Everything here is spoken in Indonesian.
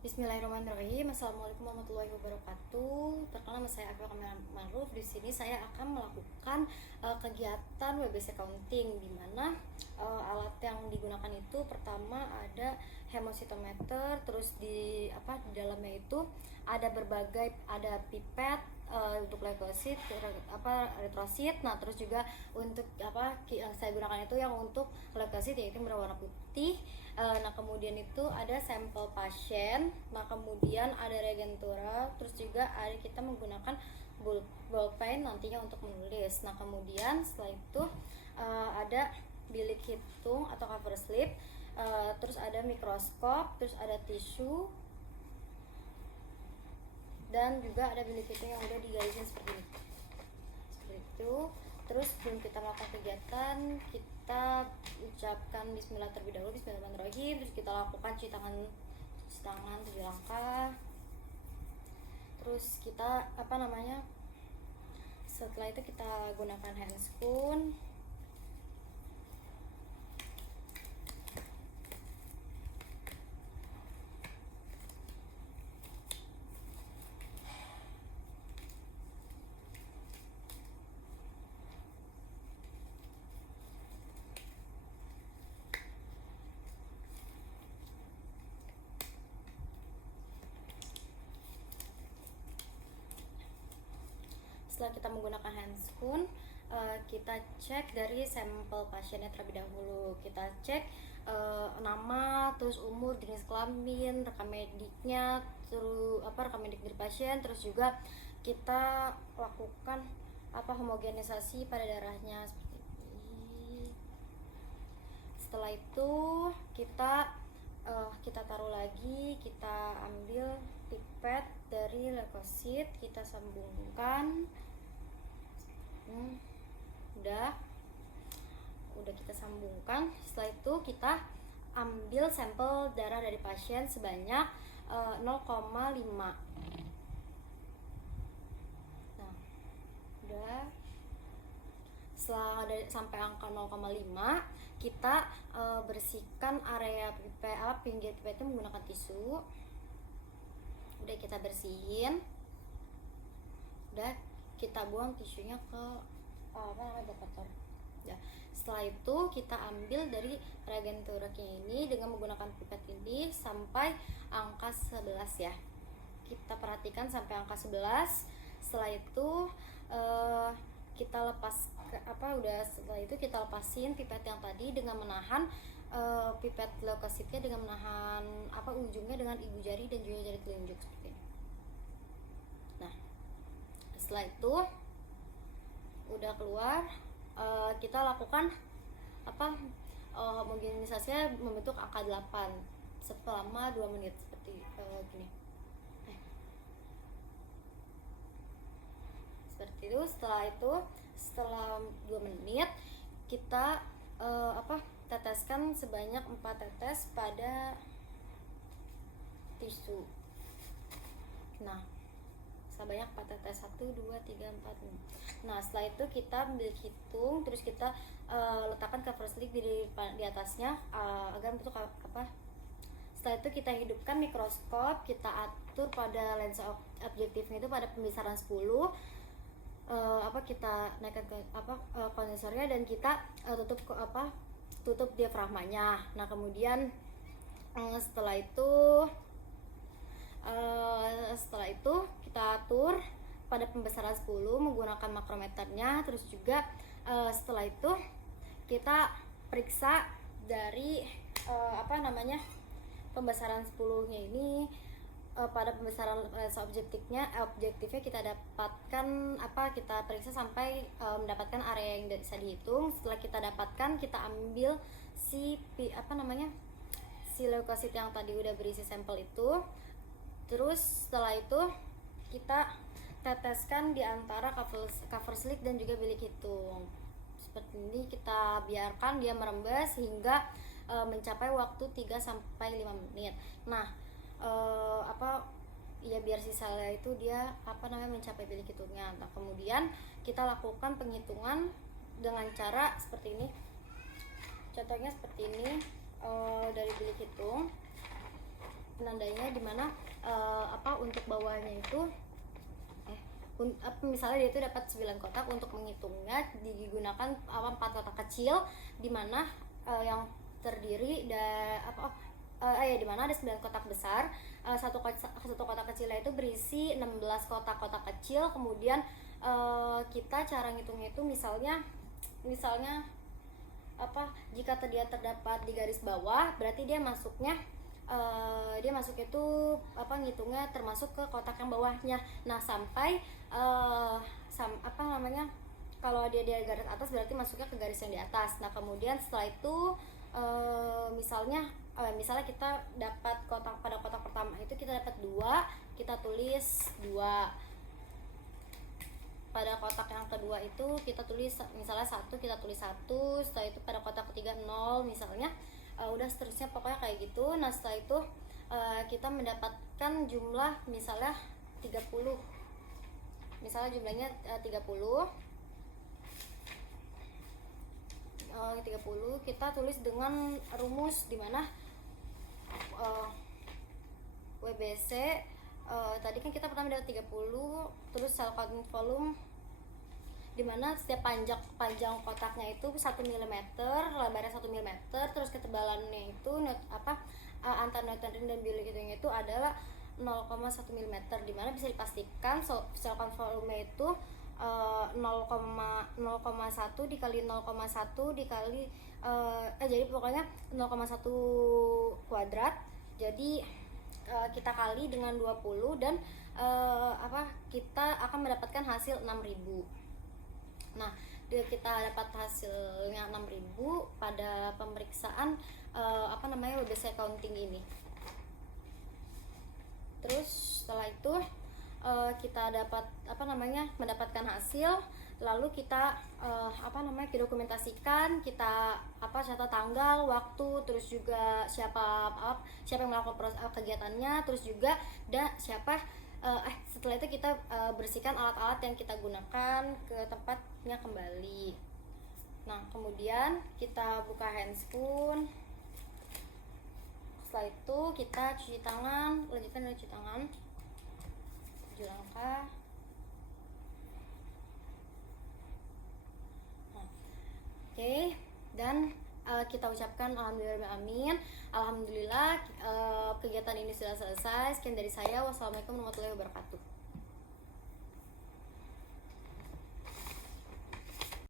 Bismillahirrahmanirrahim. Assalamualaikum warahmatullahi wabarakatuh. Perkenalkan, saya Akbar Kamil Maruf. Di sini saya akan melakukan kegiatan WBC Counting, di mana alat yang digunakan itu pertama ada hemositometer, terus di dalamnya itu ada pipet untuk leukosit, eritrosit. Nah, terus juga untuk yang saya gunakan itu yang untuk leukosit, yaitu berwarna putih. Nah, kemudian itu ada sampel pasien. Nah, kemudian ada reagentura, terus juga ada kita menggunakan ballpen nantinya untuk menulis. Nah, kemudian setelah itu ada bilik hitung atau cover slip, terus ada mikroskop, terus ada tisu, dan juga ada bilik hitung yang udah digarisin seperti itu. Terus sebelum kita melakukan kegiatan, kita ucapkan bismillah terlebih dahulu, bismillahirrahmanirrahim. Terus kita lakukan cuci tangan 7 langkah. Terus kita setelah itu kita gunakan handscoon. Setelah kita menggunakan handscoon, kita cek dari sampel pasiennya terlebih dahulu. Kita cek nama, terus umur, jenis kelamin, rekam mediknya, terus rekam medik dari pasien. Terus juga kita lakukan homogenisasi pada darahnya seperti ini. Setelah itu kita taruh lagi, kita ambil pipet dari leukosit, kita sambungkan. Udah kita sambungkan. Setelah itu kita ambil sampel darah dari pasien sebanyak 0,5. Nah, udah. Setelah sampai angka 0,5, kita bersihkan area pinggir pipetnya menggunakan tisu. Udah kita bersihin, udah kita buang tisunya ke dekorator. Ya, setelah itu kita ambil dari reagentura ini dengan menggunakan pipet ini sampai angka 11 ya. Kita perhatikan sampai angka 11. Setelah itu setelah itu kita lepasin pipet yang tadi dengan menahan pipet leukositnya, dengan menahan ujungnya dengan ibu jari dan juga jari telunjuk seperti ini. Nah, setelah itu udah keluar, kita lakukan homogenisasinya membentuk angka 8 selama 2 menit seperti gini. Seperti itu. Setelah 2 menit kita teteskan sebanyak 4 tetes pada tisu. Nah, sebanyak 4 tetes, 1, 2, 3, 4, 5. Nah, setelah itu kita ambil hitung, terus kita letakkan cover slip di atasnya agar bentuk setelah itu kita hidupkan mikroskop, kita atur pada lensa objektifnya itu pada pembesaran 10. Kita naikkan ke kondensornya, dan kita tutup diafragmanya. Nah, kemudian setelah itu kita atur pada pembesaran 10 menggunakan makrometernya. Terus juga setelah itu kita periksa dari pembesaran 10-nya ini. Pada pembesaran objektifnya kita dapatkan kita periksa sampai mendapatkan area yang bisa dihitung. Setelah kita dapatkan, kita ambil si leukosit yang tadi udah berisi sampel itu. Terus setelah itu kita teteskan di antara cover slip dan juga bilik hitung. Seperti ini, kita biarkan dia merembes hingga mencapai waktu 3-5 menit. Nah, biar sisanya itu dia mencapai bilik hitungnya. Nah, kemudian kita lakukan penghitungan dengan cara seperti ini. Contohnya seperti ini, dari bilik hitung penandanya dimana untuk bawahnya itu misalnya dia itu dapat 9 kotak. Untuk menghitungnya digunakan 4 kotak kecil dimana yang terdiri dimana ada 9 kotak besar. Satu kotak kecilnya itu berisi 16 kotak-kotak kecil. Kemudian kita cara ngitungnya itu misalnya jika dia terdapat di garis bawah, berarti dia masuknya itu ngitungnya termasuk ke kotak yang bawahnya. Nah, sampai kalau dia di garis atas berarti masuknya ke garis yang di atas. Nah, kemudian setelah itu misalnya kita dapat pada kotak pertama itu kita dapat 2, kita tulis 2. Pada kotak yang kedua itu kita tulis misalnya 1, kita tulis 1. Setelah itu pada kotak ketiga 0 misalnya. Udah seterusnya pokoknya kayak gitu. Nah, setelah itu kita mendapatkan jumlah misalnya 30. Misalnya jumlahnya 30. 30 kita tulis dengan rumus dimana WBC tadi kan kita pertama dapat 30, terus cell count volume dimana setiap panjang kotaknya itu 1 mm, lebarnya 1 mm, terus ketebalannya itu antara neutron dan biologi itu adalah 0,1 mm, dimana bisa dipastikan cell count volume itu 0,1 dikali 0,1 dikali jadi pokoknya 0,1 kuadrat. Jadi kita kali dengan 20 dan kita akan mendapatkan hasil 6.000. Nah, kita dapat hasilnya 6.000 pada pemeriksaan WBC counting ini. Terus setelah itu kita dapat mendapatkan hasil, lalu kita dokumentasikan, kita catat tanggal, waktu, terus juga siapa yang melakukan kegiatannya, terus juga setelah itu kita bersihkan alat-alat yang kita gunakan ke tempatnya kembali. Nah, kemudian kita buka handspoon. Setelah itu kita cuci tangan, lanjutkan dengan cuci tangan 7 langkah. Oke, dan kita ucapkan alhamdulillah kegiatan ini sudah selesai. Sekian dari saya. Wassalamualaikum warahmatullahi wabarakatuh.